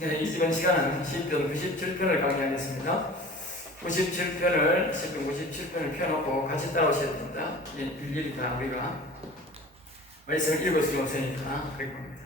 네, 이번 시간은 시편 97편을 강의하겠습니다. 97편을, 시편 97편을 펴놓고 같이 따라오셔야 됩니다. 일일이 다 우리가 말씀을 읽을 수가 없으니까 그럴 겁니다.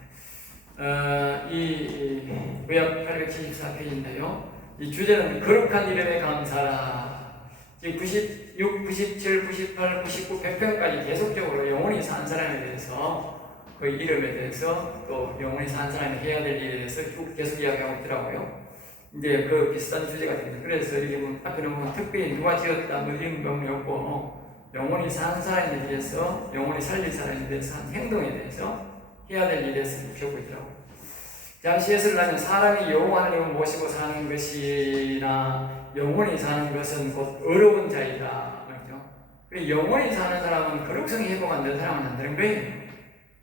이 구약 874페이지인데요. 이 주제는 거룩한 이름에 감사라. 지금 96, 97, 98, 99, 100편까지 계속적으로 영원히 산 사람에 대해서 그 이름에 대해서 또 영원히 산 사람이 해야 될 일에 대해서 쭉 계속 이야기하고 있더라고요. 이제 그 비슷한 주제가 됩니다. 그래서 이게 앞에는 보면 특별히 누가 지었다 뭐 이런 명이 없고 영원히 산 사람에 대해서 영원히 살릴 사람에 대해서 한 행동에 대해서 해야 될 일에 대해서 적고 있더라고요. 잠시 예술을 하면 사람이 여호와 하나님을 모시고 사는 것이나 영원히 사는 것은 곧 어려운 자이다 말이죠. 그리고 영원히 사는 사람은 거룩성이 회복한 사람은 안 되는 거예요.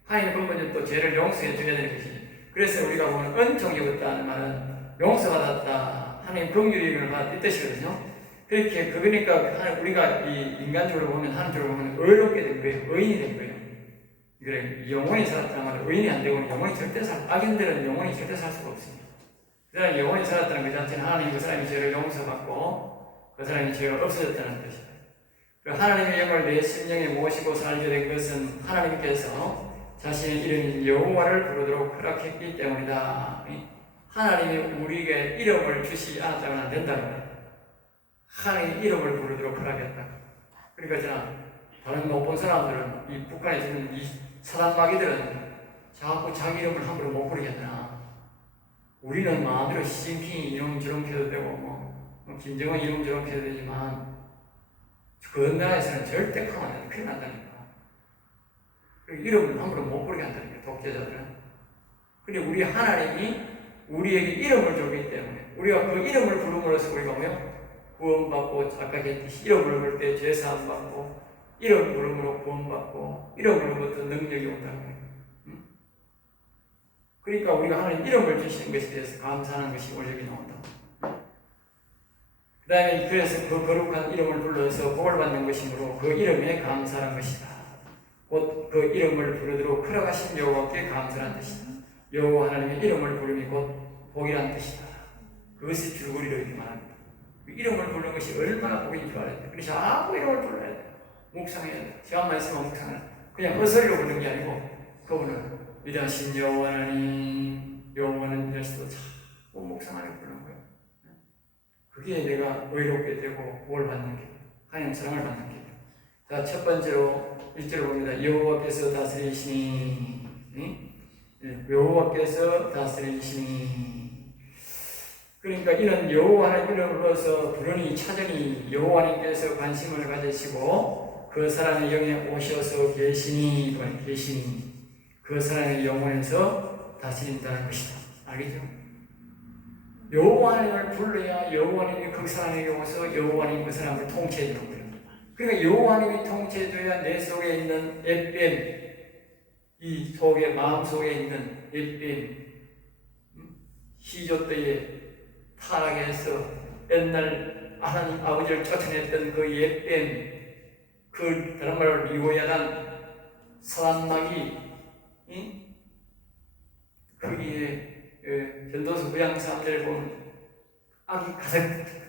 하나님 그러면 또 죄를 용서해 줘야 되는 것이지. 그래서 우리가 보는 은총이 없다는 말은 용서받았다, 하나님 긍휼을 받았다 이 뜻이거든요. 그렇게 그러니까 우리가 이 인간적으로 보면 하나님적으로 보면 의롭게 된 거예요. 의인이 된 거예요. 그래 영원히 살았다는 말은 의인이 안 되고 영원히 절대 악인들은 영원히 절대 살 수가 없습니다. 그 사람이 영원히 살았다는 그 자체는 하나님 그 사람이 죄를 용서받고 그 사람이 죄가 없어졌다는 뜻이에요. 그리고 하나님의 영을 내 심령에 모시고 살게 된 것은 하나님께서 자신의 이름인 여호와를 부르도록 허락했기 때문이다. 하나님이 우리에게 이름을 주시지 않았다면 안 된다는 거예요. 하나님의 이름을 부르도록 허락했다. 그러니까 다른 못 본 사람들은 이 북한에 지금 이 사단마귀들은 자꾸 자기 이름을 함부로 못 부르겠나. 우리는 마음대로 시진핑 이름저름 켜도 되고 뭐 김정은 이름저름 켜도 되지만 그 나라에서는 절대 하면 안 돼. 큰일 난다니까. 이름을 함부로 못 부르게 한다는 거예요, 독재자들은. 근데 우리 하나님이 우리에게 이름을 줬기 때문에 우리가 그 이름을 부름으로써 우리가 뭐요? 구원받고, 아까 했듯이 이름을 부를 때 죄사함 받고, 이름 부름으로 구원받고, 이름 부름부터 능력이 온다는 거예요. 그러니까 우리가 하나님 이름을 주시는 것에 대해서 감사하는 것이 오늘 여기 나온다. 그 다음에 그래서 그 거룩한 이름을 불러서 복을 받는 것이므로 그 이름에 감사하는 것이다. 곧 그 이름을 부르도록 허락하신 여호와께 감사한 뜻이다. 여호와 하나님의 이름을 부름이 곧 복이란 뜻이다. 그것이 줄거리로 이렇게 말합니다. 그 이름을 부르는 것이 얼마나 복인 줄 알아야 돼. 그래서 자꾸 이름을 불러야 돼. 묵상해야 돼. 시간만 있으면 묵상을. 그냥 헛소리로 부르는 게 아니고 그분은 위대하신 여호와 하나님, 여호와는 위대하시도 자꾸 묵상하게 부르는 거예요. 그게 내가 의롭게 되고 복을 받는 게, 하나님 사랑을 받는 게. 자, 첫 번째로 1절을 봅니다. 여호와께서 다스리시니, 여호와께서 다스리시니. 그러니까 이는 여호와 하나님 이름을 불러서 부르니 찾으니 여호와님께서 관심을 가지시고 그 사람의 영에 오셔서 계시니 그 사람의 영혼에서 다스린다는 것이다. 알겠죠? 여호와 하나님을 불러야 여호와님이 그 사람에게 오셔서 여호와님 그 사람을 통치해 주는 거예요. 그러니까 여호와님이 통치해줘야 내 속에 있는 에뱀, 이 속에 마음 속에 있는 에뱀, 시조 때에 타락해서 옛날 하나님 아버지를 쫓아냈던 그 에뱀, 그 다른 말로 리오야단 사단마귀, 거기에 전도서 9장 3절 보면 악이 가득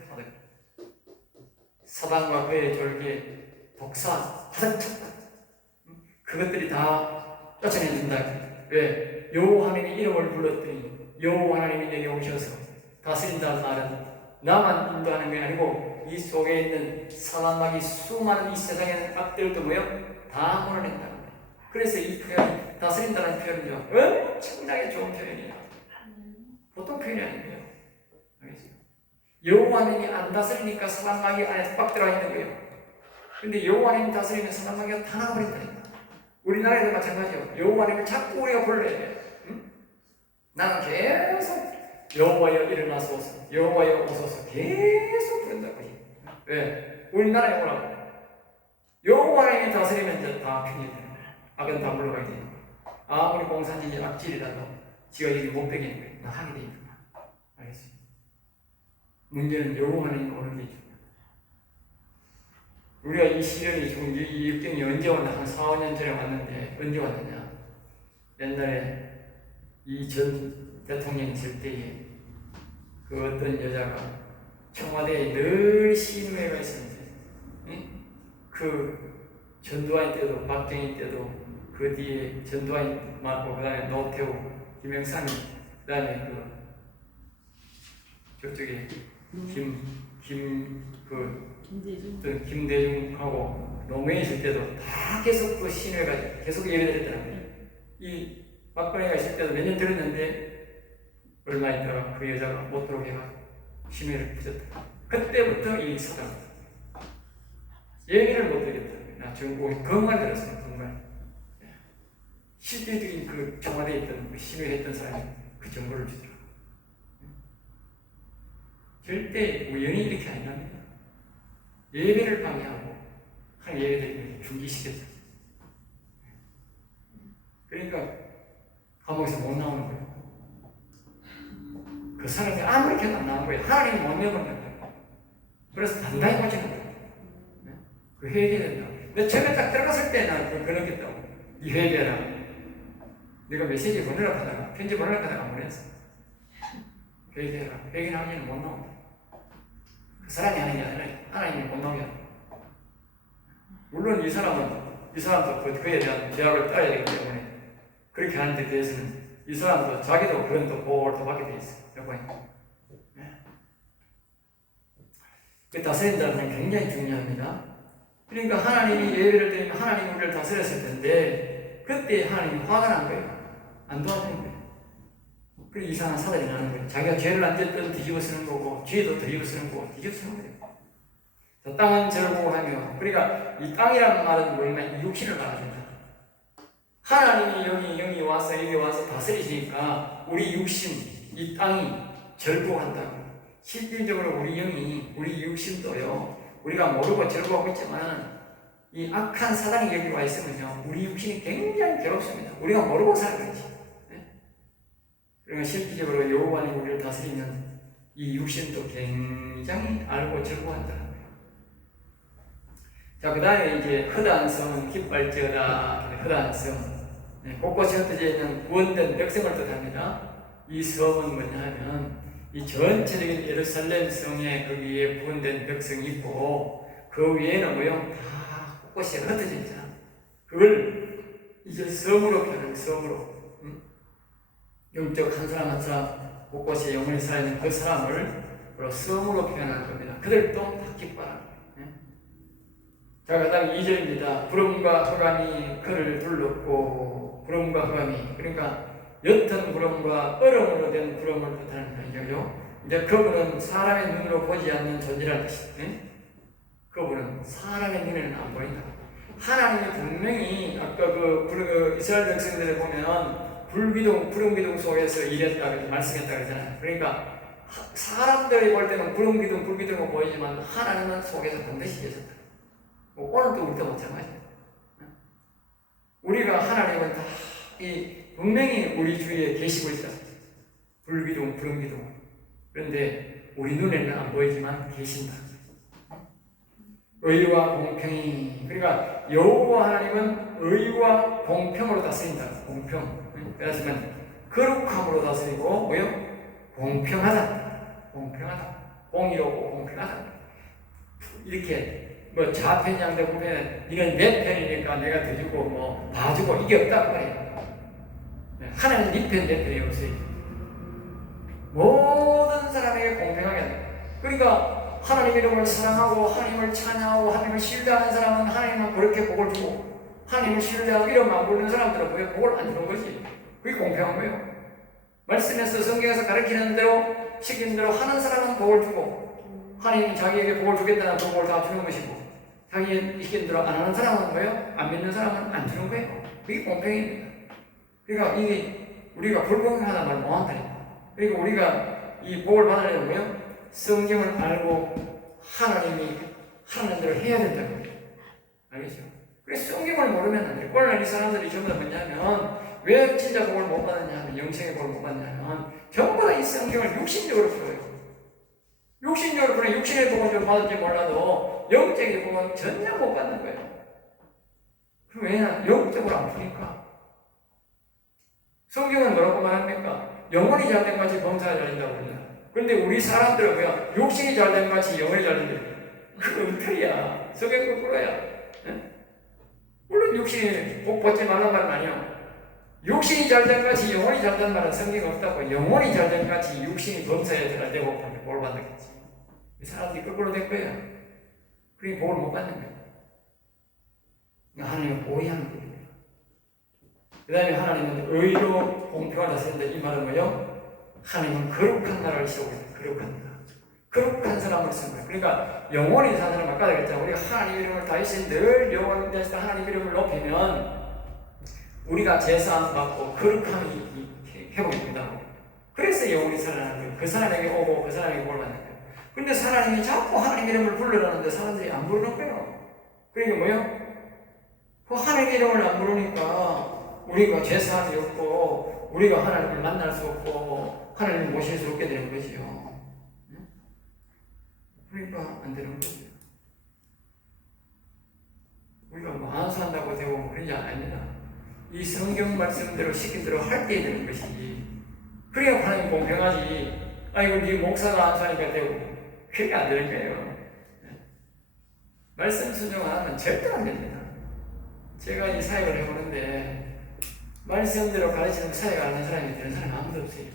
사단과 그의 졸개, 독사, 그것들이 다 쫓아내준다. 왜? 여호와 하나님의 이름을 불렀더니 여호와 하나님이 내게 오셔서 다스린다는 말은 나만 인도하는 게 아니고 이 속에 있는 사단마귀 수많은 이 세상에 있는 악들도 뭐요? 다 몰아낸다는 거예요. 그래서 이 표현, 다스린다는 표현은요, 엄청나게 좋은 표현이에요. 보통 표현이 아니에요. 여호와 하나님이 안 다스리니까 사단마귀 안에 빡 들어가 있는 거예요. 근데 여호와 하나님이 다스리면 사단마귀가 다 나가버린다니까. 우리나라에도 마찬가지예요. 여호와 하나님을 자꾸 우리가 불러야 돼요. 나는 계속 여호와여 일어나소서, 여호와여 오소서 계속 부른다고 해요. 왜? 우리나라에 오라고. 여호와 하나님이 다스리면 이제 다 편해야 돼요. 악은 다 물러가야 돼요. 아무리 공산주의 악질이라도 지가 여기 못 되게 있는 거예요. 나 하게 돼 있구나. 알겠어요? 문제는 여호와 하나님이 오는 게 중요해요. 우리가 이 시련이 지금 이 역경이 언제 왔나? 한 4, 5년 전에 왔는데 언제 왔느냐? 옛날에 이 전 대통령 있을 때에 그 어떤 여자가 청와대에 늘 시누이가 있었는데, 응? 그 전두환 때도 박정희 때도 그 뒤에 전두환 맞고 그다음에 노태우, 김영삼이 그다음에 저쪽에 김대중하고 노무현 있을 때도 다 계속 그 시누이가 계속 예배를 했더라고요. 이 박근혜가 있을 때도 몇 년 들었는데 얼마 있다가 그 여자가 못 들어오게 시누이를 붙였다. 그때부터 이 사람 얘기를 못 하겠더라고요. 나 지금 그것만 들었어요. 정말 실질적인 그 청와대에 있던 그 시누이 했던 사람이 그 정보를 주더라고요. 절대 우연히 이렇게 아니랍니다. 예배를 방해하고 한 예배들이 중지시켰다. 그러니까 감옥에서 못 나오는 거예요. 그 사람이 아무리 해도 안 나온 거예요. 하나님이 못 내보는 거예요. 그래서 단단히 빠지는 거예요. 그 회개된다. 근데 처음에 딱 들어갔을 때 난 그걸 느꼈다고. 이 회개라. 내가 메시지 보내려고 하다가 편지 보내려고 하다가 안 보냈어. 회개라. 회개는 하면 못 나온다. 그 사람이 하는 게 아니라 하나님이 못 나오게 한다. 물론 이 사람도 그에 대한 대학을 따야 되기 때문에 그렇게 하는 데 대해서는 이 사람도 자기도 그런 또 보호를 더 받게 돼 있어요. 여러분. 그 다스린다는 건 굉장히 중요합니다. 그러니까 하나님이 예배를 드리면 하나님이 우리를 다스렸을 텐데 그때 하나님이 화가 난 거예요. 안 도와주는 거예요. 그리고 이상한 사단이 나는 거예요. 자기가 죄를 안 졌던 뒤집어 쓰는 거고 죄도 뒤집어 쓰는 거고 뒤집어 쓰는 거예요. 자, 땅은 절고하며 그러니까 이 땅이라는 말은 뭐냐면 육신을 말합니다. 하나님이 여기 와서 다스리시니까 우리 육신, 이 땅이 절고한다고. 실질적으로 우리 영이, 우리 육신도요, 우리가 모르고 절고하고 있지만 이 악한 사단이 여기 와 있으면요, 우리 육신이 굉장히 괴롭습니다. 우리가 모르고 살고 있지. 네? 그러니까 실질적으로 여호와는 우리를 다스리면 이 육신도 굉장히 알고 절고한다. 자, 그 다음에 이제 허다한 성은 기빨지어다. 허다한 성. 네, 곳곳에 흩어져 있는 구원된 백성을 뜻합니다. 이 성은 뭐냐 하면 이 전체적인 예루살렘 성에 거기에 구원된 백성이 있고 그 위에는 뭐요? 다 곳곳에 흩어져 있잖아. 그걸 이제 성으로 표현해요. 성으로. 영적 한 사람 한 사람 곳곳에 영혼이 살아있는 그 사람을 성으로 표현하는 겁니다. 그들도 다 기뻐하는 자, 그 다음 2절입니다. 구름과 흑암이 그를 둘렀고, 구름과 흑암이, 그러니까 옅은 구름과 얼음으로 된 구름을 뜻하는 말이죠. 이제 그분은 사람의 눈으로 보지 않는 존재라는 뜻이에요. 그분은 사람의 눈에는 안 보인다. 하나님이 분명히 아까 그 이스라엘 백성들을 보면 구름 기둥 속에서 일했다, 말씀했다 그러잖아요. 그러니까 사람들이 볼 때는 구름 기둥, 불 기둥은 보이지만 하나님은 속에서 반드시 계셨다. 오늘도 우리도 마찬가지예요. 우리가 하나님은 다 분명히 우리 주위에 계시고 있다. 불기둥, 구름기둥. 그런데 우리 눈에는 안 보이지만 계신다. 의와 공평이. 그러니까 여호와 하나님은 의와 공평으로 다스린다. 공평. 그래서 거룩함으로 다스리고 뭐요? 공평하다. 공평하다. 공의롭고 공평하다. 이렇게 뭐 좌편이한데 보면 이건 내 편이니까 내가 더 주고 뭐 봐주고 이게 없다고 그래요. 하나님 네 편, 내 편이 없어요. 모든 사람에게 공평하게. 그러니까 하나님 이름을 사랑하고 하나님을 찬양하고 하나님을 신뢰하는 사람은 하나님은 그렇게 복을 주고 하나님을 신뢰하고 이름만 부르는 사람들은 왜 복을 안 주는 거지? 그게 공평한 거예요. 말씀에서 성경에서 가르치는 대로 시키는 대로 하는 사람은 복을 주고 하나님이 자기에게 복을 주겠다는 그 복을 다 주는 것이고 자기 시키는 대로 안 하는 사람은 뭐예요? 안 믿는 사람은 안 주는 거예요. 그게 공평입니다. 그러니까 이게 우리가 불공평하다는 말 못한다. 그리고 우리가 이 복을 받으려면 뭐예요? 성경을 알고 하나님이 하는 대로 해야 된다는 거예요. 알겠죠? 그래서 성경을 모르면 안 돼요. 오늘 이 사람들이 전부 다 뭐냐면 왜 진짜 복을 못 받느냐 하면 영생의 복을 못 받느냐면 전부 다 이 성경을 육신적으로 풀어요. 육신적으로 풀어 육신의 복을 좀 받을지 몰라도 영적인 복은 전혀 못 받는 거예요. 그럼 왜냐? 영적으로 안 푸니까. 성경은 뭐라고 말합니까? 영혼이 잘된 것이 범사가 잘린다고 그러잖아요. 그런데 우리 사람들은 뭐야? 욕심이 잘된 같이 영혼이 잘된 게 그거 엉터리야. 속에 거꾸로야. 예? 물론 욕심이 복 받지 말란 말은 아니야. 욕심이 잘된 같이 영혼이 잘된 말은 성경에 없다고. 영혼이 잘된 같이 욕심이 범사에 잘 되고 복 받겠지. 이 사람들이 거꾸로 된 거야. 그러니 복을 못 받는 거야. 하나님을 오해하는 거예요. 그 다음에 하나님은 의로 공평하다 했는데 이 말은 뭐예요? 하나님은 거룩한 나라를 세우고 있다. 거룩한 나라. 거룩한 사람을 쓴 거예요. 그러니까 영원히 사는 사람 아까 그랬잖아요. 우리가 하나님 이름을 다시 늘 영원에서 하나님 이름을 높이면 우리가 제사함 받고 거룩함이 회복이 된다고. 그래서 영원히 살아나는 거예요. 그 사람에게 오고 그 사람에게 뭘 받는 거예요. 근데 하나님이 자꾸 하나님 이름을 부르라는데 사람들이 안 부르는 거예요. 그러니까 뭐예요? 그 하나님 이름을 안 부르니까 우리가 제사함이 없고 우리가 하나님을 만날 수 없고 하나님을 모실 수 없게 되는 거지요. 그러니까 안 되는 거죠. 우리가 뭐 안수한다고 되고 그런 게 아닙니다. 이 성경 말씀대로 시킨 대로 할 때 되는 것이지. 그래야 하나님 공평하지. 아이고 네 목사가 안수하니까 되고 그게 안 되는 거예요. 말씀 순종 안 하면 절대 안 됩니다. 제가 이 사역을 해보는데 말씀대로 가르치는 사역을 하는 사람이 되는 사람이 아무도 없어요.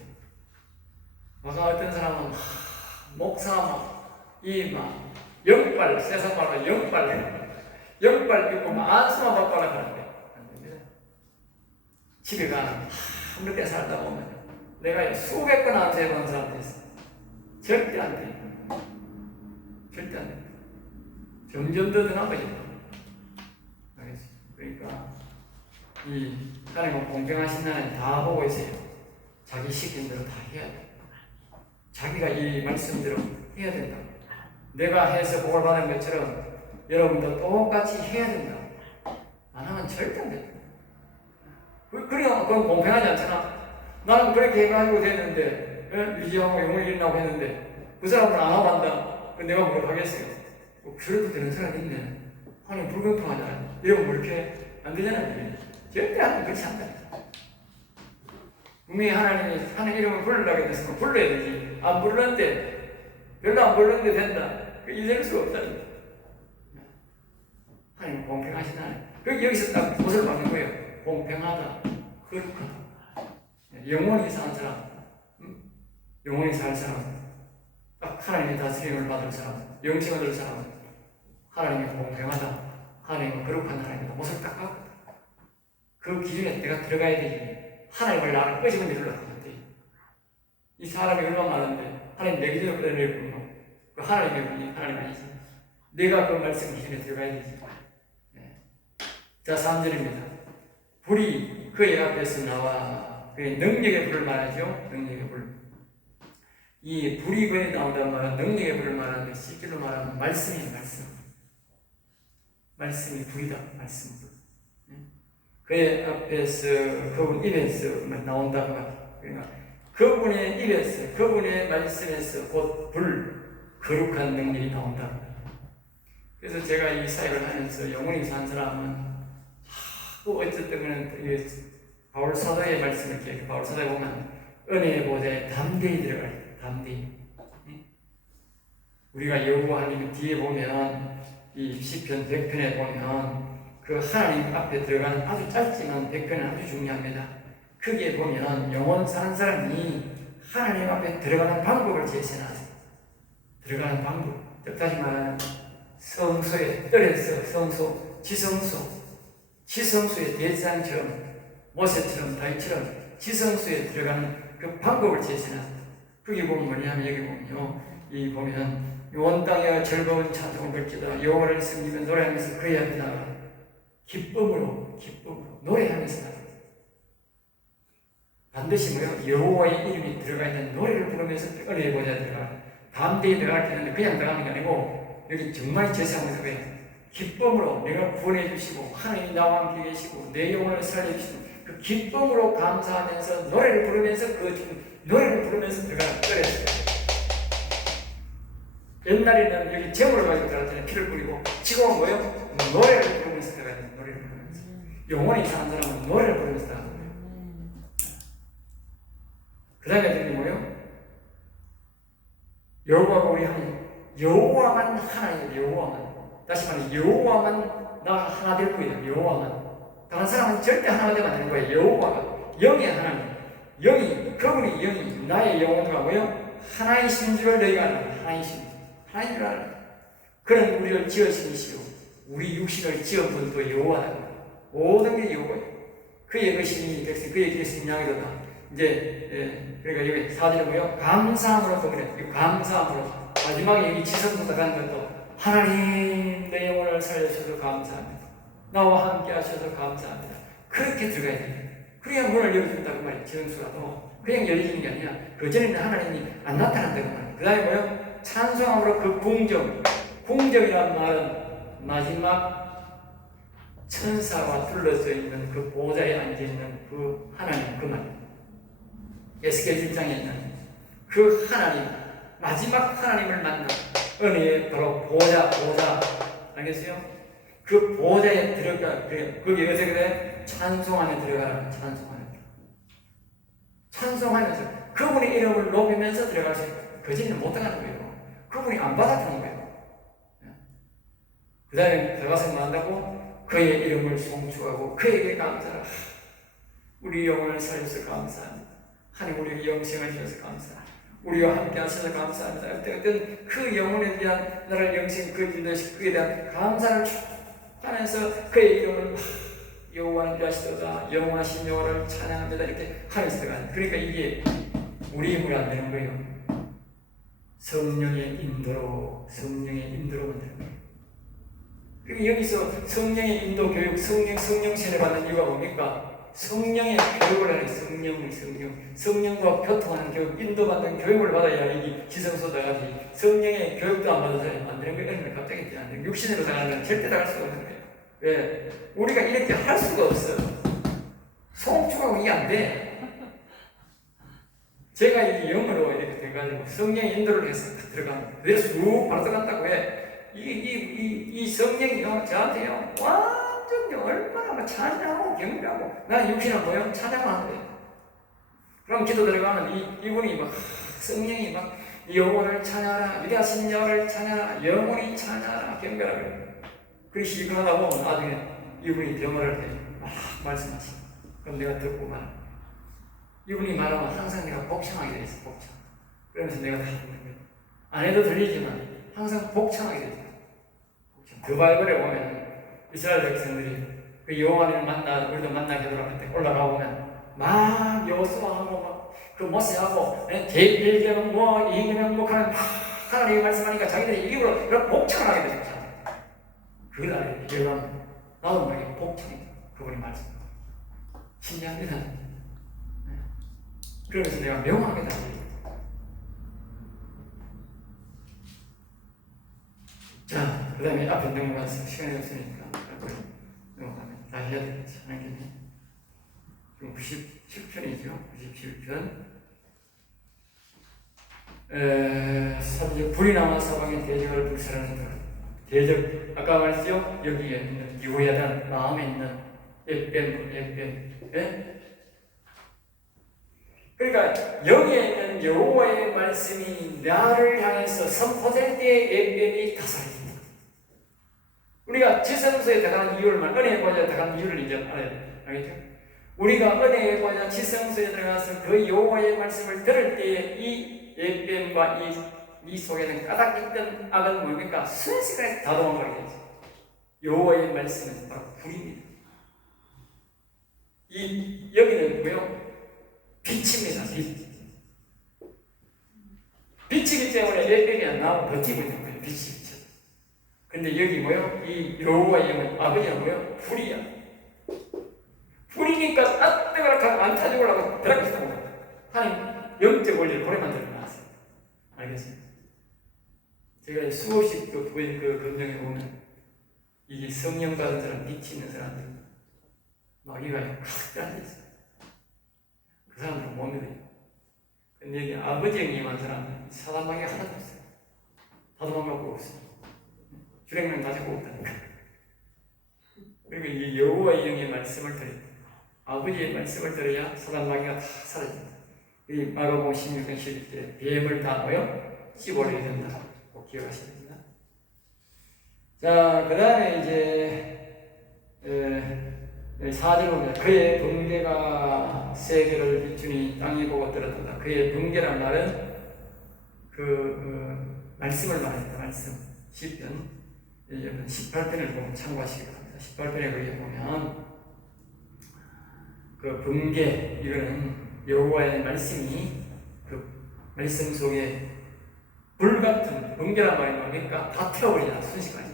아까 어떤 사람은 목사 영빨, 세상 말로 영빨 입고 안수만 받고 하는데 안 됩니다. 집에 가는 그렇게 살다 보면 내가 수백 번 안수해본 사람도 있어. 절대 안 돼. 절대 안 돼. 점점 더 나빠져. 그러니까 이 하나님은 공평하신 하나님 다 보고 있어요. 자기 시킨 대로 다 해야 돼. 자기가 이 말씀대로 해야 된다. 내가 해서 복을 받는 것처럼 여러분도 똑같이 해야 된다. 안 하면 절대 안 된다. 그러면 그건 공평하지 않잖아. 나는 그렇게 해가지고 됐는데 유지하고 영혼이 일어나고 했는데 그 사람은 안 하고 한다. 내가 뭘 하겠어요? 그래도 되는 사람이 있네. 하나님 불공평하잖아. 이러면 그렇게 안 되잖아요. 절대 안 돼. 그렇지 않다. 분명히 하나님이 하나님 이름을 부르려고 했으면 불러야 되지. 안 부르는데 별로 안 부르는데 된다. 이럴 수가 없다는 거예요. 하나님 공평하신 하나님. 여기서 딱 못을 받는 거예요. 공평하다. 거룩하다. 영원히 사는 사람. 영원히 살 사람. 딱 하나님의 다스림을 받을 사람. 영생을 얻을 사람. 하나님이 공평하다. 하나님은 거룩한 하나님이다. 못을 딱 하고 그 기준에 내가 들어가야 되지. 하나님을 나를 끄집어 내려고 하면 돼. 이 사람이 얼마나 많은데 하나님 내 기준으로 끌어내리고 그 하나님이 하나님 아니지. 내가 그 말씀 기준에 들어가야 되지. 네. 자, 3절입니다. 불이 그의 앞에서 나와 그의 능력의 불을 말하죠. 능력의 불. 이 불이 그에 나온다는 말은 능력의 불을 말하는 것이 실제로 말하면 말씀이에요. 말씀이 불이다. 말씀. 그의 앞에서 그분 입에서 나온다는 말. 그러니까 그분의 입에서 그분의 말씀에서 곧 불, 거룩한 능력이 나온다. 그래서 제가 이 사역을 하면서 영원히 산 사람은 자꾸 어쨌든 바울 사도의 말씀을 기억해. 바울 사도에 보면 은혜의 보좌에 담대히 들어갈 때, 담대히. 우리가 여호와 하나님 뒤에 보면 이 시편 100편에 보면 그 하나님 앞에 들어가는 아주 짧지만 100편은 아주 중요합니다. 거기에 보면 영원 사는 사람이 하나님 앞에 들어가는 방법을 제시해놨어요. 들어가는 방법. 다시 말하면 성소에 떨어서 성소, 지성소의 대장처럼 모세처럼 다윗처럼 지성소에 들어가는 그 방법을 제시해놨어요. 거기 보면 뭐냐면 여기 보면요. 이 보면 온 땅에 즐거운 찬송을 벌지다. 여호와를 섬기며 노래하면서 그의 앞에 나가 기쁨으로 노래하면서 나가. 반드시 뭐요? 여호와의 이름이 들어가 있는 노래를 부르면서 은혜의 보좌에 들어가. 담대히 들어갈 때는 그냥 들어가는 게 아니고 여기 정말 제사하면서 그래요. 기쁨으로 내가 구원해 주시고 하나님이 나와 함께 계시고 내 영혼을 살려주시고 그 기쁨으로 감사하면서 노래를 부르면서 노래를 부르면서 들어가는 거예요. 옛날에는 여기 제물을 가지고 들어갈 때는 피를 뿌리고 지금은 뭐예요? 노래를 부르면서 들어가는 노래를 부르면서 영혼이 사는 사람은 노래를 부르면서 들어가는 거예요. 그 다음에 되는 게 뭐예요? 여호와가 우리 하나님, 여호와만 하나님이에요. 여호와만. 다시 말해 여호와만 나 하나 될 거예요. 여호와만. 다른 사람은 절대 하나가 되면 안 되는 거예요. 여호와가 영의 하나님, 영이 그분이 영이 나의 영혼과 뭐요? 하나이신 줄을 너희가 알라. 하나이신 하나인 줄 알라. 그런 우리를 지으신 이시오. 우리 육신을 지은 분도 여호와다. 모든 게 여호와예요. 그의 것이니 백성, 그의 길이 양이로다. 이제 그러니까 여기 사절에 뭐요? 감사함으로 보면 감사함으로 마지막에 여기 지성부터 가는 것도 하나님 내 영혼을 살려주셔서 감사합니다. 나와 함께 하셔서 감사합니다. 그렇게 들어가야 돼요. 그래야 문을 열어준다고 말이에요. 지성수라도 그냥 열리는 게 아니라 그전에는 하나님이 안 나타난다고 말이에요. 그 다음에 뭐요? 찬송함으로 그 궁정이라는 말은 마지막 천사와 둘러져 있는 그 보좌에 앉아있는 그 하나님 그 말. 에스겔 1장에 있는 그 하나님, 마지막 하나님을 만나 은혜의 바로 보좌 알겠어요? 그 보좌에 들어가. 거기 어떻게 그래? 찬송 안에 들어가라. 찬송하면서 그분의 이름을 높이면서 들어갈 수 있어요. 그전에는 못 들어가는 거예요. 그분이 안 받아주는 거예요. 그 다음에 들어가서 뭐 한다고? 그의 이름을 송축하고 그에게 감사하라. 우리 영혼을 살려서 감사합니다. 하나님 우리 영생을 주셔서 감사합니다. 우리와 함께 하셔서 감사합니다. 어떤 그 영혼에 대한 나를 영생 그 인도시 그에 대한 감사를 하면서 그의 이름을 여호와는 하시도다. 영원하신 여호와를 찬양합니다. 이렇게 하면서 들어가는. 그러니까 이게 우리 힘으로 안 되는 거예요. 성령의 인도로만 되는 거예요. 그리고 여기서 성령의 인도 교육, 성령 세례 받는 이유가 뭡니까? 성령의 교육을 하는 성령과 교통하는 교육, 인도받는 교육을 받아야 이 지성소 나가지. 성령의 교육도 안 받아서 안 되는 거예요. 갑자기 안 되는 육신으로 나가면 절대 나갈 수가 없는 거예요. 왜? 우리가 이렇게 할 수가 없어. 송축하고 이게 안 돼. 제가 이 영으로 이렇게 돼가지고 성령의 인도를 해서 들어가면 그대로 쑥 바로 들어간다고 해. 이 성령이 저한테요 완전히 얼마나 찬양하고 경배하고 나는 육신은 뭐요? 찬양하는 거예요. 그럼 기도 들어가면 이분이 막 성령이 막 영혼을 찬양하라, 위대하신 여호와를 찬양하라, 영혼이 찬양하라 경배하라 그래요. 그리 시간하다 보면 나중에 이분이 병을 해 막 말씀하시고 그럼 내가 듣고 말합니다. 이분이 말하면 항상 내가 복창하게 돼 있어. 복창. 그러면서 내가 다 듣는 거예요. 안 해도 들리지만 항상 복창하게 되죠. 그 바이블에 보면 이스라엘 백성들이 그 여호와를 우리도 만나게 돌아갈 때 올라가보면 막 여호수아하고 막 그 모세하고 제1계명 뭐 2계명 뭐 하는 하나님이 말씀하니까 자기들이 입으로 이런 복창을 하게 되죠. 그걸 알게 되면 나도 모르게 복창이 그분이 말씀 신기합니다. 그러면서 내가 명하게 달려요. 자, 그 다음에 앞에 넘어가서 시간이 없으니까 넘어가면 다 해야 되겠죠. 지금 97편이죠. 97편. 불이 남아 사방에 대적을 불사르는 것. 대적, 아까 말했죠? 여기에 있는 유야단, 마음에 있는 에뱀. 그러니까 여기에 있는 여호와의 말씀이 나를 향해서 선포될 때에 에뱀이 다스립니다. 우리가 지성소에 들어가는 이유를 은혜의 보좌에 들어가는 이유를 이제 알겠죠? 우리가 은혜의 보좌 지성소에 들어가서 그 여호와의 말씀을 들을 때에 이 에뱀과 이 속에는 까닭있던 악은 뭡니까? 순식간에 다 도망가게 되죠. 여호와의 말씀은 바로 불입니다. 여기는 뭐요? 빛입니다. 빛이기 때문에 에뱀이 안 나오고 버티고 있는 거예요. 빛이 비쳐. 근데 여기 뭐요? 이 여호와의 영은 아버지가 뭐요? 불이야. 불이니까 따뜻하게 안 타죽으려고 벼락을 쓰는 거예요. 하나님 영적 원리를 고래 만들어 놨어요. 알겠어요? 제가 수없이 그 검정에 보면 이게 성령 받은 사람, 빛이 있는 사람들 마귀가 가득 앉아있어요. 그 사람들은 못 믿어요. 근데 여기 아버지 영임한 사람은 사단마귀가 하나도 없어요. 다 도망가고 없어요. 주랭랑 가지고 없다니까. 그리고 이 여호와의 영의 말씀을 들어요. 아버지의 말씀을 들어야 사단마귀가 다 사라집니다. 이 마가복음 16장 11절 뱀을 다 뭐요? 씹어내야 된다. 꼭 기억하셔야 됩니다. 자, 그 다음에 이제 4절 봅니다. 그의 번개가 세계를 비추니 땅이 보고 떨어진다. 그의 번개란 말은 말씀을 말했다. 말씀. 시편 18편을 보면 참고하시기 바랍니다. 18편에 거기에 보면 그 번개, 이거는 여호와의 말씀이 그 말씀 속에 불같은 번개란 말이 뭡니까? 다 태워버리잖아. 순식간에.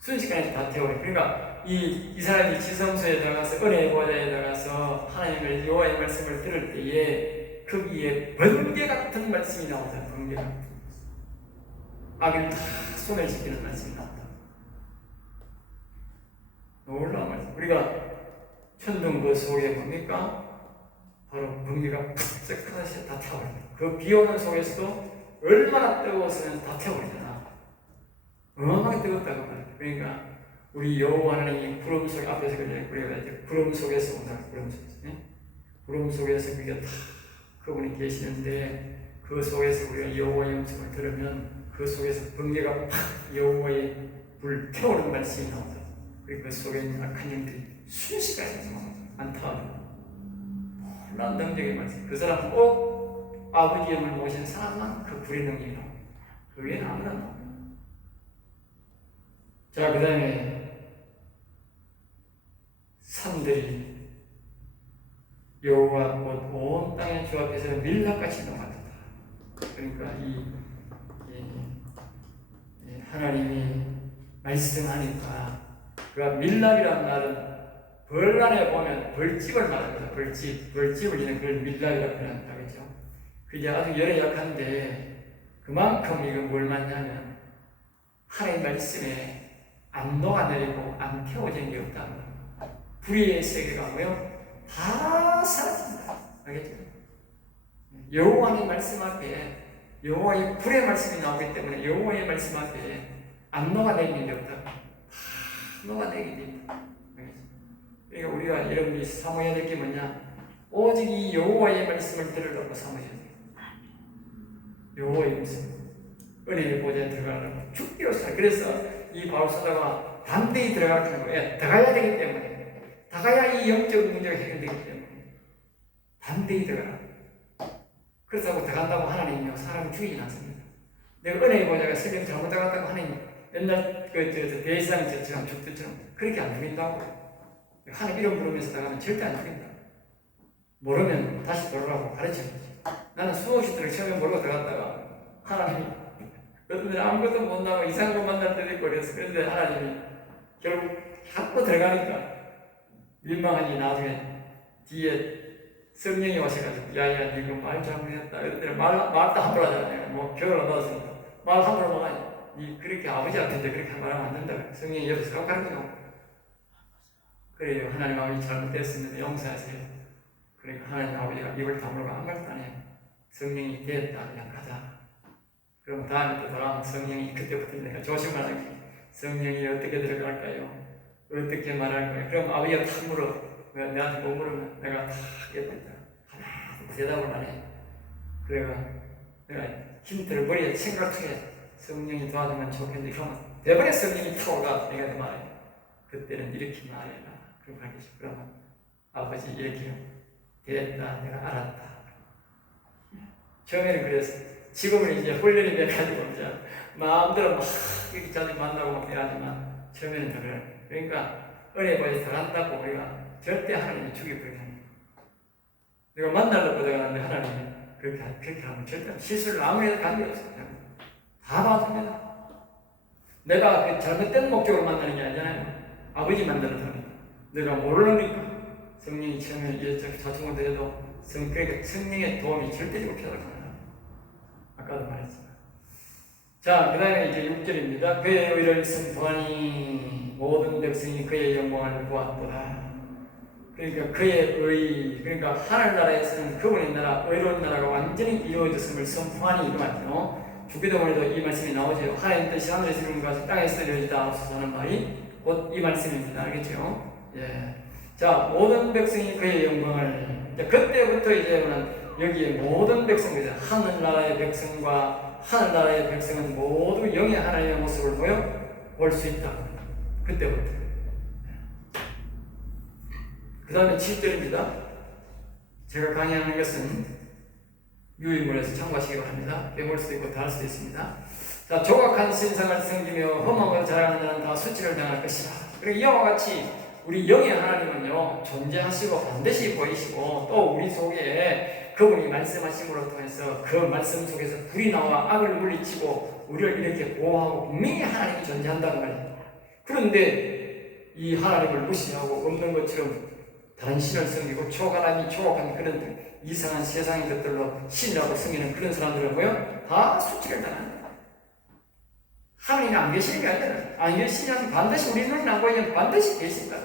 순식간에 다 태워버려. 그러니까 이 사람이 지성소에 들어가서 은혜의 보좌에 들어가서 하나님의 여호와의 말씀을 들을 때에 거기에 번개 같은 말씀이 나오잖아. 번개 같은. 악을 다 손을 지키는 말씀이 나온다. 놀라운 말씀. 우리가 천둥 그 속에 뭡니까? 바로 번개가 푹쩍 하나씩 다 타버립니다. 그 비 오는 속에서도 얼마나 뜨거웠으면 다 태워버리잖아. 어마어마하게 뜨겁다고 말이야. 그러니까 우리 여호와 하나님이 구름 속 앞에서 우리가 이제 구름 속에서 온다. 구름 속에서. 네? 구름 속에서 그게 다 그분이 계시는데 그 속에서 우리가 여호와의 음성을 들으면 그 속에서 번개가 팍 여호와의 불 태우는 말씀이 나온다. 그리고 그 속에 있는 악한 영들이 순식간에 안 타버려. 놀라운 능력의 말씀. 그 사람은 꼭 아버지의 물 모신 사람만 그 불의 능력이 나옵니다. 그 외에는 아무나 안 나옵니다. 자, 그 다음에 산들이 여호와 온 땅의 주 앞에서 밀랍같이 넘어졌다. 그러니까 하나님이 말씀하니까 그 밀랍이라는 말은 벌 안에 보면 벌집을 말합니다. 벌집을 이는 그걸 밀랍이라고 표현한다. 그죠? 그게 아주 열에 약한데 그만큼 이건 뭘 말하냐면 하나님 말씀에 안 녹아내리고 안 태워진 게 없다는 거예요. 불의의 세계가 뭐요? 다 사라집니다. 알겠죠? 여호와의 말씀 앞에 여호와의 불의 말씀이 나오기 때문에 여호와의 말씀 앞에 안 녹아내리는 게 없다. 다 녹아내게 됩니다. 그러니까 우리가 여러분이 사모해야 될 게 뭐냐? 오직 이 여호와의 말씀을 들으려고 사모해야 돼요. 여호와의 말씀. 은혜의 보좌에 들어가려고 죽기로 살. 그래서 이 바울사도가 담대히 들어가는 거예요. 들어가야 되기 때문에. 들어가야 이 영적 문제가 해결되기 때문에. 담대히 들어가라. 그렇다고 들어간다고 하나님이요 사람을 죽이진 않습니다. 내가 은혜의 보좌가 설령 잘못 들어갔다고 하나님 옛날 대지상처럼 죽듯처럼 그렇게 안 죽인다고. 하나님 이름 부르면서 들어가면 절대 안 죽인다. 모르면 다시 돌아가고 가르쳐야지. 나는 수없이 처음에 모르고 들어갔다가 하나님이 그런데 아무것도 못나고 이상한 것 만날 때도 있고 그런데 하나님이 결국 자꾸 들어가니까 민망하니 나중에 뒤에 성령이 오셔가지고 야야 니가 말 잘못했다. 그런데 말도 함부로 하잖아요. 뭐 교회를 넣었으니까 말 함부로 못 하니 니 그렇게 아버지한테 그렇게 말하면 안 된다. 성령이 옆에서 가르쳐주고 그래요. 하나님 아버지 잘못됐으면 용서하세요. 그러니까 하나님 아버지가 입을 다물고 아무 말도 안 해요. 성령이 됐다. 그냥 가자. 그럼 다음에 또 돌아오면 성령이 그때부터 내가 조심하는 게 성령이 어떻게 들어갈까요? 어떻게 말할까요? 그럼 아버지가 탁 물어. 내한테 못 물으면 내가 탁 얘기했다. 하나도 대답을 안 해. 내가 힌트를 머리에 생각해. 성령이 도와주면 좋겠는데 그러면 대번에 성령이 타오가 내가 말해. 그때는 이렇게 말해라. 그럼 알겠지. 그러면 아버지 이렇게 됐다. 내가 알았다. 처음에는 그랬어. 지금은 이제 훈련이 돼가지고 이제 마음대로 막 이렇게 자주 만나고 막 해야지만 처음에는 그래. 그러니까 은혜 보지 잘한다고 우리가 절대 하나님이 죽여버리는 거예요. 내가 만나려고 들어가는데 하나님이 그렇게 하면 절대 실수를 아무리 해도 관계없어요. 다 봐줍니다. 내가 그 잘못된 목적으로 만나는 게 아니잖아요. 아버지 만나는 사람이다. 내가 모르니까 성령이 처음에 이렇게 자충을 드려도 그러니까 성령의 도움이 절대적으로 필요하다. 아까도 말했지만. 자, 그 다음에 이제 6절입니다. 그의 의를 선포하니 모든 백성이 그의 영광을 보았도다. 그러니까 그의 의, 그러니까 하늘나라에서는 그분의 나라, 의로운 나라가 완전히 이루어졌음을 선포하니 이 말이죠. 주기도문에도 이 말씀이 나오죠. 하나님 뜻이 하늘에서 이룬 것이 땅에서 이루어지다 하는 말이 곧 이 말씀입니다. 알겠죠? 예. 자, 모든 백성이 그의 영광을. 그때부터 이제는 여기에 모든 백성들, 하늘나라의 백성과 하늘나라의 백성은 모두 영의 하나님의 모습을 볼 수 있다. 그때부터. 그 다음에 7절입니다. 제가 강의하는 것은 유인물에서 참고하시기 바랍니다. 빼볼 수도 있고 다 할 수도 있습니다. 자, 조각한 신상을 섬기며 험함을 자랑하는 자는 다 수치를 당할 것이라. 그리고 이와 같이 우리 영의 하나님은요, 존재하시고 반드시 보이시고 또 우리 속에 그분이 말씀하심으로 통해서 그 말씀 속에서 불이 나와 악을 물리치고 우리를 이렇게 보호하고 분명히 하나님이 존재한다는 말이에요. 그런데 이 하나님을 무시하고 없는 것처럼 다른 신을 섬기고 초가람이 초록한 그런 이상한 세상의 것들로 신이라고 섬기는 그런 사람들은 뭐요? 다 수치를 당한다. 하나님이 안 계시는 게 아니라 안 계시냐면 반드시 우리 눈은 안 보이면 반드시 계신다.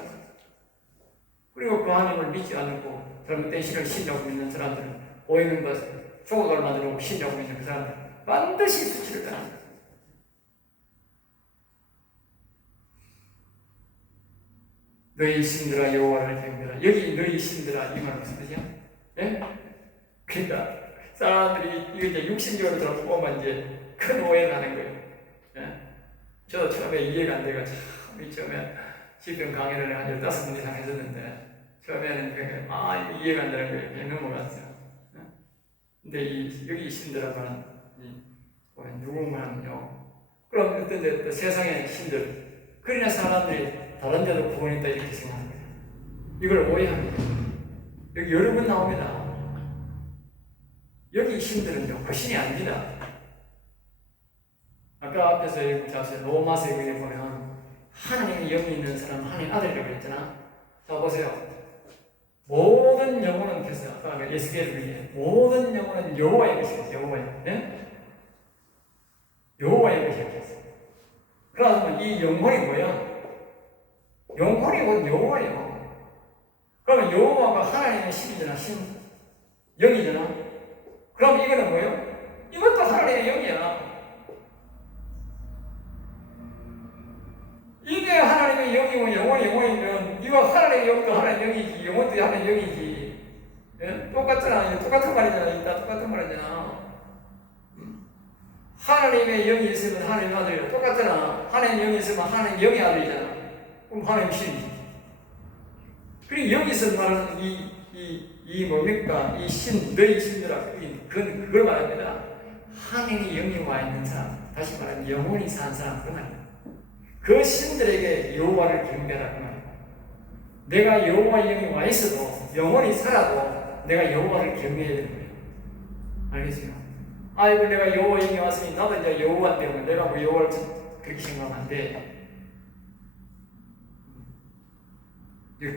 그리고 그 하나님을 믿지 않고 잘못된 신을 신이라고 믿는 사람들은 보이는 것 조각을 만들고 신이라고 믿는 그 사람들은 반드시 수치를 당한다. 너희 신들아 여호와를 경배하라. 여기 너희 신들아 이 말은 무슨 뜻이야? 예? 그러니까 사람들이 이거 이제 육신적으로 다 보면 이제 큰 오해를 하는 거예요. 예? 저도 처음에 이해가 안 돼가 참 처음에 시편 강의를 한 15분 이상 했었는데 처음에는 그냥 이해가 안 되는 거예요. 그냥 넘어갔어요. 예? 근데 여기 신들하고는 누구 말하면요. 그럼 어떤 데 또 세상의 신들 그러나 사람들이 다른 데도 구원이 있다 이렇게 생각합니다. 이걸 오해합니다. 여기 여러 번 나옵니다. 여기 신들은요, 그 신이 아닙니다. 아까 앞에서 읽었어요. 로마서 여기 보면 하나님의 영이 있는 사람 하나님 아들이라고 했잖아. 자 보세요. 모든 영혼은 그래서 아까 에스겔을 모든 영혼은 여호와의 것이겠어요. 여호와의 예? 여호와의 것이겠어요. 그러면 이 영혼이 뭐야? 영혼이 곧 여호와예요. 그러면 여호와가 하나님의 신이잖아. 신 영이잖아. 그럼 이거는 뭐예요? 이것도 하나님의 영이야. 이게 하나님의 영이고 영혼이 영혼이면 이거 하나님의 영도 하나님의 영이지 영혼도 하나님의 영이지. 예? 똑같잖아. 똑같은 말이잖아. 이다 똑같은 말이잖아. 하나님의 영이 있으면 하나님의 아들이야. 똑같잖아. 하나님의 영이 있으면 하나님의 영의 아들이잖아. 그럼 하나님 신이지. 그리고 여기서 말하는 이 뭡니까? 이 신, 너희 신들아. 그걸 말합니다. 하나님의 영이 와 있는 사람. 다시 말하면 영혼이 산 사람. 그 말이에요. 그 신들에게 여호와를 경배하라. 그 말이에요. 내가 여호와의 영이 와 있어도, 영혼이 살아도 내가 여호와를 경배해야 되는 거예요. 알겠어요? 아이고, 내가 여호와의 영이 왔으니 나도 이제 여호와인데, 내가 뭐 여호와를 그렇게 생각하면 안 돼.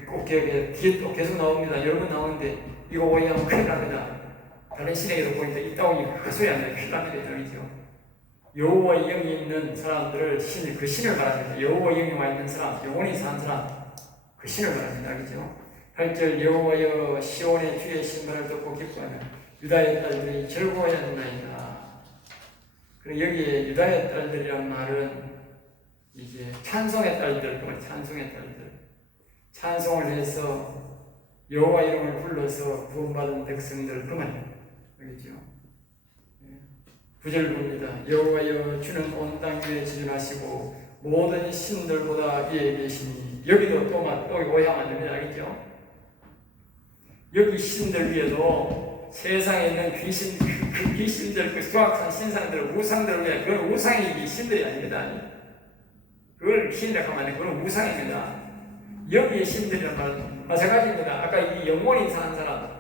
꼭 기억해. 뒤에 또 계속 나옵니다. 여러 번 나오는데 이거 오해하면 큰일 납니다. 다른 신에게도 보니까 이따오니 그 소리 안 나요. 큰일 납니다. 여기죠. 여호와의 영이 있는 사람들을 그 신을 말합니다. 여호와의 영이 와 있는 사람, 영혼이 산 사람, 그 신을 말합니다. 알겠죠? 8절 여호와여 시온의 주의 신발을 듣고 기뻐하며 유다의 딸들이 즐거워야 한다이다. 그리고 여기에 유다의 딸들이란 말은 이제 찬송의 딸들, 찬송의 딸들. 찬송을 해서 여호와 이름을 불러서 구원받은 백성들 그 말이에요. 알겠죠? 9절 봅니다. 여호와여 주는 온 땅 위에 지존하시고 모든 신들보다 위에 계시니 여기도 또 오해하면 안 됩니다. 알겠죠? 여기 신들 위에도 세상에 있는 귀신, 그 귀신들, 그 수학산 신상들, 우상들을 위해 그건 우상이 신들이 아닙니다. 그걸 신이라고 하면 그건 우상입니다. 여기에 신들이란 말은 마찬가지입니다. 아까 이 영혼이 사는 사람,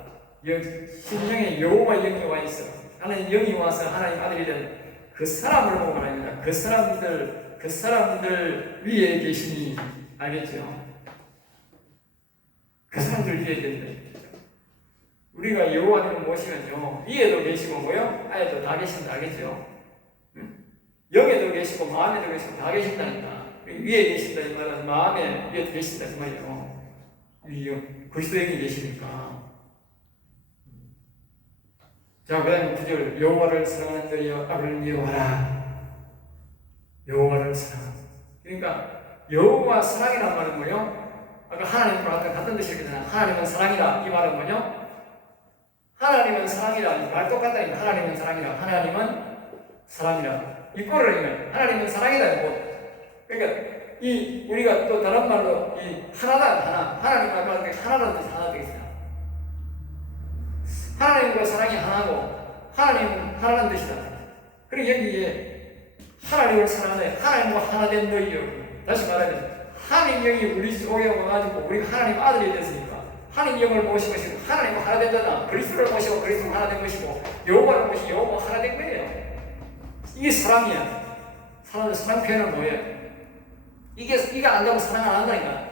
신령에 여호와 영이 와 있어. 하나님 영이 와서 하나님 아들이 된 그 사람을 보고 말합니다. 그 사람들 위에 계시니 알겠죠? 그 사람들 위에 계신다. 우리가 여호와를 모시면요 위에도 계시고 뭐요? 아래도 다 계신다. 알겠죠? 영에도 계시고 마음에도 계시고 다 계신다니까. 위에 계신다 이 말은 마음에 위에 계신다 그 말이에요. 그리스도 영이 계시니까. 자, 그 다음에 9절 여호와를 사랑하는 너희여 악을 미워하라. 여호와를 사랑하라. 그러니까 여호와 사랑이란 말은 뭐예요? 아까 하나님과 같은 뜻이거든요. 하나님은 사랑이라 이 말은 뭐냐? 하나님은 사랑이라 이 말 똑같다니까. 하나님은 사랑이라. 하나님은 사랑이라고. 이 꼴을 하면 하나님은 사랑이다. 그러니까 이 우리가 또 다른 말로 이 하나다 하나님 아까 하나라는 뜻이 하나 되겠어요. 하나님과 사랑이 하나고 하나님은 하나라는 뜻이다. 그리고 여기에 하나님을 사랑하는 하나님과 하나된 너희요. 다시 말하면 하나님 영이 우리 속에 와가지고 우리가 하나님 아들이 됐으니까 하나님 영을 모신 것이고 하나님과 하나된 자다. 그리스도를 모시고 그리스도가 하나된 것이고 여호와를 모시고 여호와가 하나된 거예요. 이게 사랑이야. 사랑 표현은 뭐예요? 이게 안 되면 사랑 안 한다니까.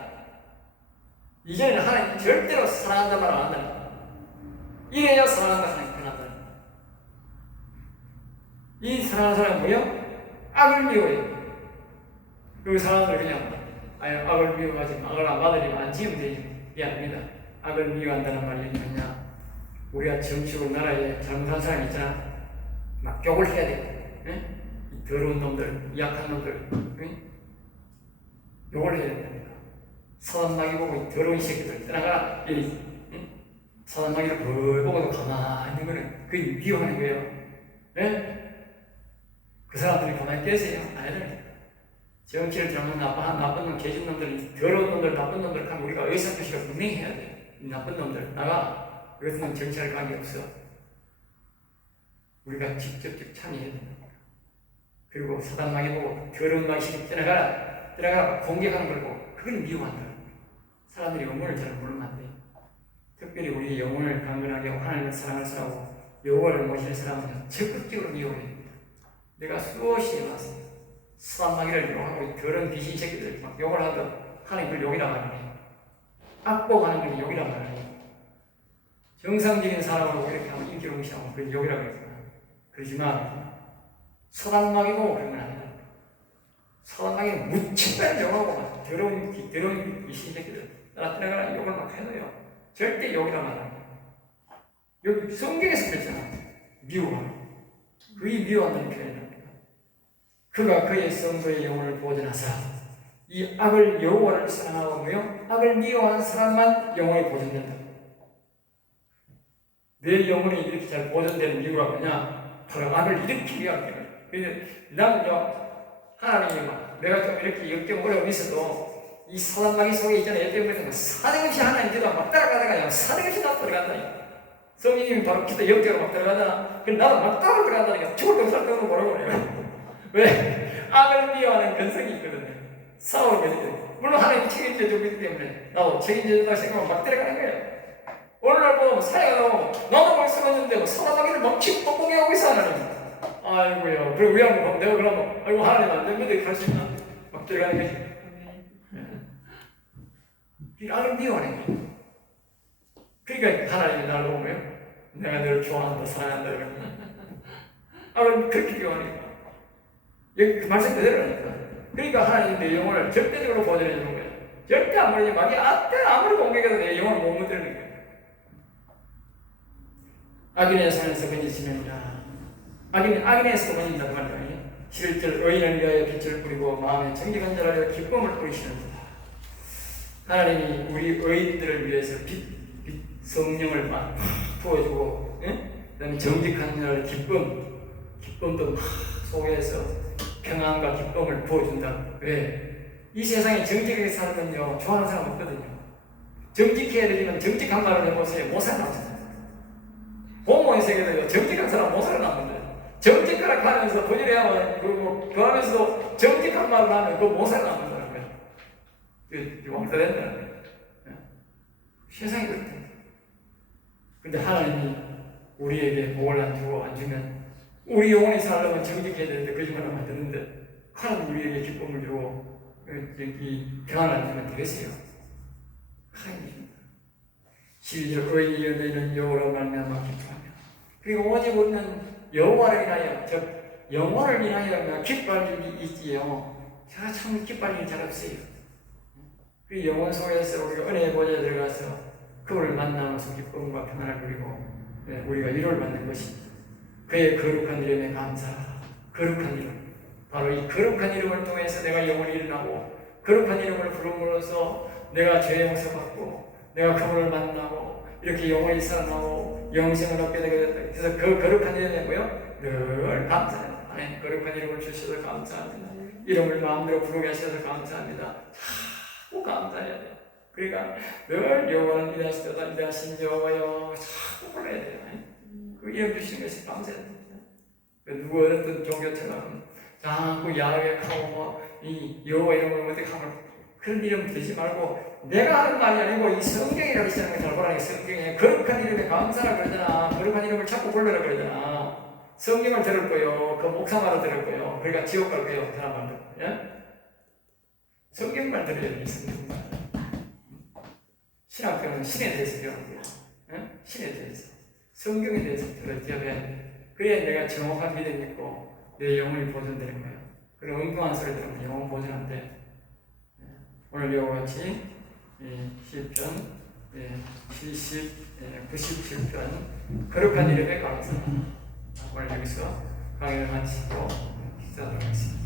이제는 하나님 절대로 사랑한다는 말 안 한다니까. 이래야 사랑한다 하나님 표현한다. 이 사랑하는 사람은 뭐예요? 악을 미워해요. 그 사람들 그냥 악을 미워하지 악을 안 받으려면 안 지으면 되지. 이게 아닙니다. 악을 미워한다는 말이 뭐냐? 우리가 정치고 나라에 잘못한 사람 있잖아. 막 욕을 해야 돼. 이 더러운 놈들, 약한 놈들, 욕을 해야 된다니까. 사단마귀 보고 이 더러운 새끼들 떠나가라. 사단마귀를 벌 보고도 가만히 있는 거는 그게 미워하는 거예요. 그 사람들이 가만히 계세요. 아니라 정치를 잘못 나쁜 놈, 개진 놈들, 더러운 놈들, 나쁜 놈들 하면 우리가 의사표시가 분명히 해야 돼. 이 나쁜 놈들 나가. 그것은 정치할 관계없어. 우리가 직접 참여해야 된다. 그리고 사단마귀 보고 더러운 마귀 떠나가라 공격하는 걸 보고 그걸 미워한다. 사람들이 영혼을 잘 모르면 안 돼. 특별히 우리 영혼을 강건하게 하고 하나님을 사랑할 사람하고 여호와를 모실 사람은 적극적으로 미워해야 됩니다. 내가 수없이 해봤습니다. 사단마귀를 욕하고 더러운 귀신 새끼들 막 욕을 하던 하나님 그걸 욕이란 말이네. 악보하는 걸 욕이란 말이네. 정상적인 사람하고 이렇게 하면 인기를 무시하고 그걸 욕이라고 했구나. 그러지만 사단마귀 보고 그런 건 아니다. 사단마귀는 무척 욕하고 막 더러운 귀신 새끼들 따라가라 욕을 막 해도요. 절대 욕이란 말 아니에요. 여기 성경에서 그랬잖아. 미워하는. 그게 미워한다는 표현입니다. 그가 그의 성도의 영혼을 보존하사 이 악을 여호와를 사랑하고요. 악을 미워하는 사람만 영혼이 보존된다. 내 영혼이 이렇게 잘 보존되는 이유가 뭐냐? 바로 악을 일으키기 위한 거예요. 그래서 하나님이 내가 좀 이렇게 역경 어려움이 있어도 이 사단마귀 속에 있잖아요. 예때문에 사정없이 하나님 기도 막 따라가다가 사정없이 나 들어간다니까. 성인님이 바로 기도 역경으로 막 들어가잖아. 그럼 나도 막 따라 들어간다니까. 죽을 때 살 때도 모르고 그래요. 왜? 악을 미워하는 근성이 있거든요. 싸우는 거지. 물론 하나님이 책임져 주기 때문에 나도 책임져 준다고 생각하면 막 들어가는 거예요. 오늘날 보면 사회가 나오면 나도 뭘 쓰는데 사단마귀를 막 킥뻑뻑이 하고 있어 하나님. 아이고야. 그리고 왜 안 보면 내가 그러면 아이고 하나님 안 됩니다. 이렇게 할 수 있나? 막 들어가는 거지. 이 악을 미워하는 거야. 그러니까 하나님이 나를 보면 내가 너를 좋아한다, 사랑한다 그러면 악을 그렇게 미워하는 거야. 여기 그 말씀 그대로라니까. 그러니까 하나님 내 영혼을 절대적으로 보존해 주는 거야. 절대 안 버리지 마귀 아무리 공격해도 내 영혼을 못 무드리는 거야. 악인의 산에서 건지시느니라. 악인에서 건진다고 말이야. 실질 의인을 위하여 빛을 뿌리고 마음에 정직한 자를 위하여 기쁨을 뿌리시는구나. 하나님이 우리 의인들을 위해서 성령을 막 부어주고, 그다음에 정직한 자를 기쁨도 막 속에서 평안과 기쁨을 부어준다. 왜? 이 세상에 정직하게 살면요 좋아하는 사람 없거든요. 정직해야 되지만 정직한 말을 해보세요. 못 살아남잖아요. 공무원 세계도요 정직한 사람 못 살아남는데 정직하라 하면서 본인이야만 그 하면서도 정직한 말을 하면 그거 못 살아남는다는 거예요. 그 왕따 된다는 거예요. 세상이 그렇다. 근데 하나님이 우리에게 복을 안 주면 우리 영혼이 살려면 정직해야 되는데 거짓말을 만드는데 하나님 우리에게 기쁨을 주고 평안을 안 주면 되겠어요? 하나님입니다. 실제 의인이 너희는 여호와로 말미암아 기뻐하며 그리고 오직 우리는 여호와를 인하여 즉 영혼을 인하여 기뻐할 일이 있지요. 제가 참 기뻐할 일이 잘 없어요. 그 영혼 속에서 우리가 은혜의 보좌에 들어가서 그를 만나면서 기쁨과 평안을 누리고 우리가 위로를 받는 것입니다. 그의 거룩한 이름에 감사. 거룩한 이름. 바로 이 거룩한 이름을 통해서 내가 영원히 일어나고 거룩한 이름을 부름으로써 내가 죄 용서받고 내가 그분을 만나고 이렇게 영원히 살아나고 영생을 얻게 되게 됐다. 그래서 그 거룩한 이름에 뭐요? 늘 감사해요. 하나님 거룩한 이름을 주셔서 감사합니다. 이름을 마음대로 부르게 하셔서 감사합니다. 자꾸 감사해야 돼요. 그러니까 늘 여호와는 위대하시도다 위대하신 여호와여 자꾸 불러야 돼요. 그 이름 주신 것이 감사해야 됩니다. 누구 어떤 종교처럼 자꾸 야훼하고 이 여호와 이름을 어떻게 하면 그런 이름 되지 말고 내가 하는 말이 아니고 이 성경이라고 시작하는 걸 잘 보라니까. 성경에 거룩한 이름에 감사라 그러잖아. 거룩한 이름을 자꾸 불러라 그러잖아. 성경을 들을 거요. 그 목사 말을 들을 거요. 그러니까 지옥 갈 거요. 그 사람 말들. 예? 성경만 들어야 돼. 성경만. 신학교는 신에 대해서 배우는 거야. 예? 신에 대해서. 성경에 대해서 들어야 돼. 그래야 내가 정확한 믿음이 있고 내 영혼이 보존되는 거야. 그리고 엉뚱한 소리 들으면 영혼 보존 안 돼. 오늘 이와 같이 시편 97편 거룩한 이름에 감사. 오늘 여기서 강의를 마치고 기도하도록 하겠습니다.